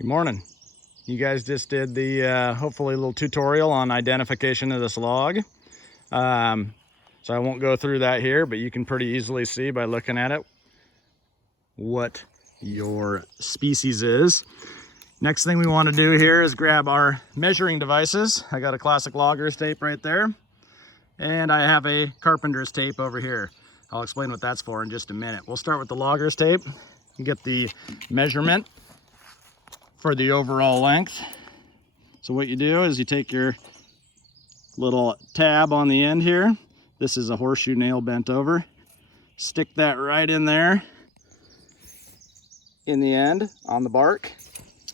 Good morning. You guys just did the hopefully a little tutorial on identification of this log. So I won't go through that here, but you can pretty easily see by looking at it what your species is. Next thing we want to do here is grab our measuring devices. I got a classic logger's tape right there, and I have a carpenter's tape over here. I'll explain what that's for in just a minute. We'll start with the logger's tape and get the measurement for the overall length. So what you do is you take your little tab on the end here. This is a horseshoe nail bent over. Stick that right in there in the end on the bark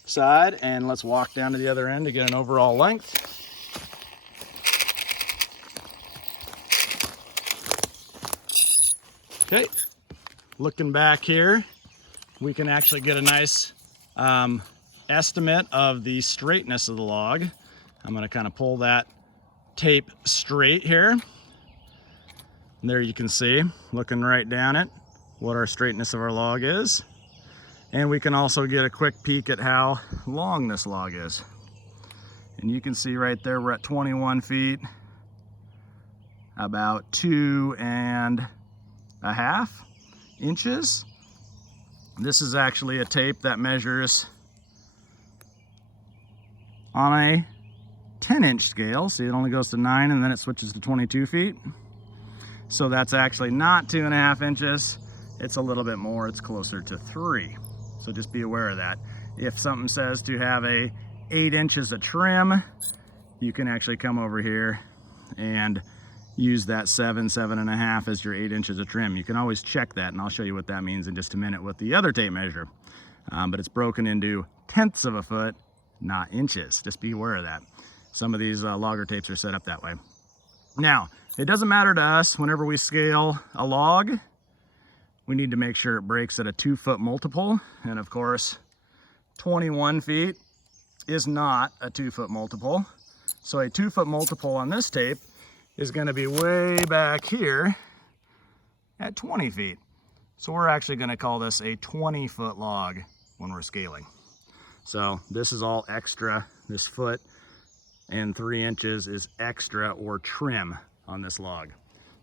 side, and let's walk down to the other end to get an overall length. Okay, looking back here, we can actually get a nice estimate of the straightness of the log. I'm going to kind of pull that tape straight here. And there you can see, looking right down it, what our straightness of our log is. And we can also get a quick peek at how long this log is. And you can see right there, we're at 21 feet, about 2.5 inches. This is actually a tape that measures on a 10-inch scale. See, it only goes to 9 and then it switches to 22 feet. So that's actually not 2.5 inches. It's a little bit more, it's closer to 3. So just be aware of that. If something says to have a 8 inches of trim, you can actually come over here and use that 7.5 as your 8 inches of trim. You can always check that, and I'll show you what that means in just a minute with the other tape measure. But it's broken into tenths of a foot, not inches. Just be aware of that. Some of these logger tapes are set up that way. Now, it doesn't matter to us whenever we scale a log, we need to make sure it breaks at a 2-foot multiple. And of course, 21 feet is not a 2-foot multiple. So a 2-foot multiple on this tape is going to be way back here at 20 feet. So we're actually going to call this a 20-foot log when we're scaling. So this is all extra. This foot and 3 inches is extra or trim on this log.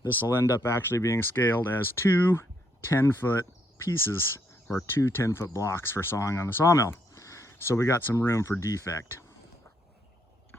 This will end up actually being scaled as 2 10-foot pieces or 2 10-foot blocks for sawing on the sawmill. So we got some room for defect.